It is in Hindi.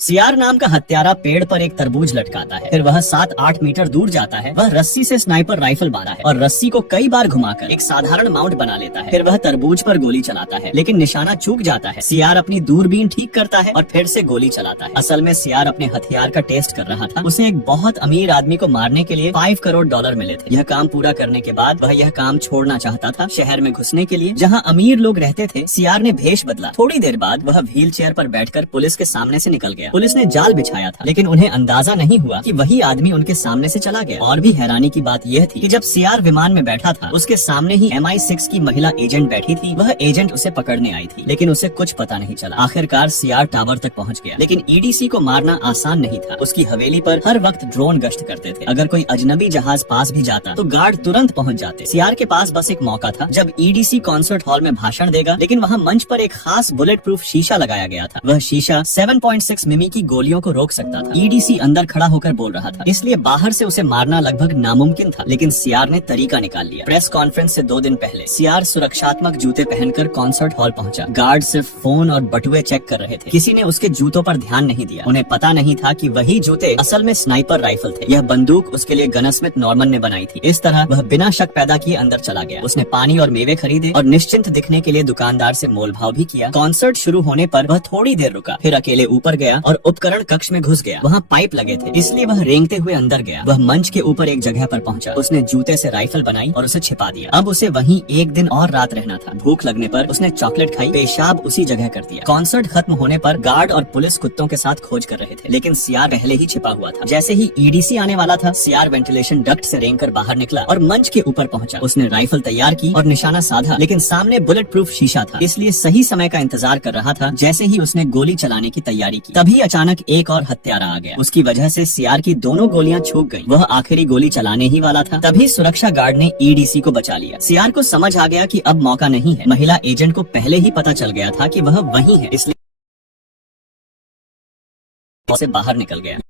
सीआर नाम का हत्यारा पेड़ पर एक तरबूज लटकाता है, फिर वह 7-8 मीटर दूर जाता है। वह रस्सी से स्नाइपर राइफल बांधा है और रस्सी को कई बार घुमाकर एक साधारण माउंट बना लेता है। फिर वह तरबूज पर गोली चलाता है, लेकिन निशाना चूक जाता है। सीआर अपनी दूरबीन ठीक करता है और फिर से गोली चलाता है। असल में सीआर अपने हथियार का टेस्ट कर रहा था। उसे एक बहुत अमीर आदमी को मारने के लिए $5 करोड़ मिले थे। यह काम पूरा करने के बाद वह यह काम छोड़ना चाहता था। शहर में घुसने के लिए जहाँ अमीर लोग रहते थे, सीआर ने भेष बदला। थोड़ी देर बाद वह व्हील चेयर पर बैठकर पुलिस के सामने से निकल गया। पुलिस ने जाल बिछाया था, लेकिन उन्हें अंदाजा नहीं हुआ कि वही आदमी उनके सामने से चला गया। और भी हैरानी की बात यह थी कि जब सीआर विमान में बैठा था, उसके सामने ही MI6 की महिला एजेंट बैठी थी। वह एजेंट उसे पकड़ने आई थी, लेकिन उसे कुछ पता नहीं चला। आखिरकार सीआर टावर तक पहुंच गया, लेकिन EDC को मारना आसान नहीं था। उसकी हवेली पर हर वक्त ड्रोन गश्त करते थे। अगर कोई अजनबी जहाज पास भी जाता तो गार्ड तुरंत पहुंच जाते। सीआर के पास बस एक मौका था, जब EDC कॉन्सर्ट हॉल में भाषण देगा, लेकिन वहाँ मंच पर एक खास बुलेट प्रूफ शीशा लगाया गया था। वह शीशा 7.6 मिमी की गोलियों को रोक सकता था। EDC अंदर खड़ा होकर बोल रहा था, इसलिए बाहर से उसे मारना लगभग नामुमकिन था। लेकिन सीआर ने तरीका निकाल लिया। प्रेस कॉन्फ्रेंस से 2 दिन पहले सीआर सुरक्षात्मक जूते पहनकर कॉन्सर्ट हॉल पहुंचा। गार्ड सिर्फ फोन और बटुए चेक कर रहे थे। किसी ने उसके जूतों पर ध्यान नहीं दिया। उन्हें पता नहीं था कि वही जूते असल में स्नाइपर राइफल थे। यह बंदूक उसके लिए गनस्मिथ नॉर्मन ने बनाई थी। इस तरह वह बिना शक पैदा किए अंदर चला गया। उसने पानी और मेवे खरीदे और निश्चिंत दिखने के लिए दुकानदार से मोल भाव भी किया। कॉन्सर्ट शुरू होने पर वह थोड़ी देर रुका, फिर अकेले ऊपर गया और उपकरण कक्ष में घुस गया। वहाँ पाइप लगे थे, इसलिए वह रेंगते हुए अंदर गया। वह मंच के ऊपर एक जगह पर पहुंचा। उसने जूते से राइफल बनाई और उसे छिपा दिया। अब उसे वहीं 1 दिन और रात रहना था। भूख लगने पर उसने चॉकलेट खाई, पेशाब उसी जगह कर दिया। कॉन्सर्ट खत्म होने पर गार्ड और पुलिस कुत्तों के साथ खोज कर रहे थे, लेकिन सीआर पहले ही छिपा हुआ था। जैसे ही EDC आने वाला था, सीआर वेंटिलेशन डक्ट से रेंगकर बाहर निकला और मंच के ऊपर पहुंचा। उसने राइफल तैयार की और निशाना साधा, लेकिन सामने बुलेट प्रूफ शीशा था, इसलिए सही समय का इंतजार कर रहा था। जैसे ही उसने गोली चलाने की तैयारी की, तभी अचानक एक और हत्यारा आ गया। उसकी वजह से सीआर की दोनों गोलियां छूट गईं। वह आखिरी गोली चलाने ही वाला था, तभी सुरक्षा गार्ड ने EDC को बचा लिया। सीआर को समझ आ गया कि अब मौका नहीं है। महिला एजेंट को पहले ही पता चल गया था कि वह वही है, इसलिए से बाहर निकल गया।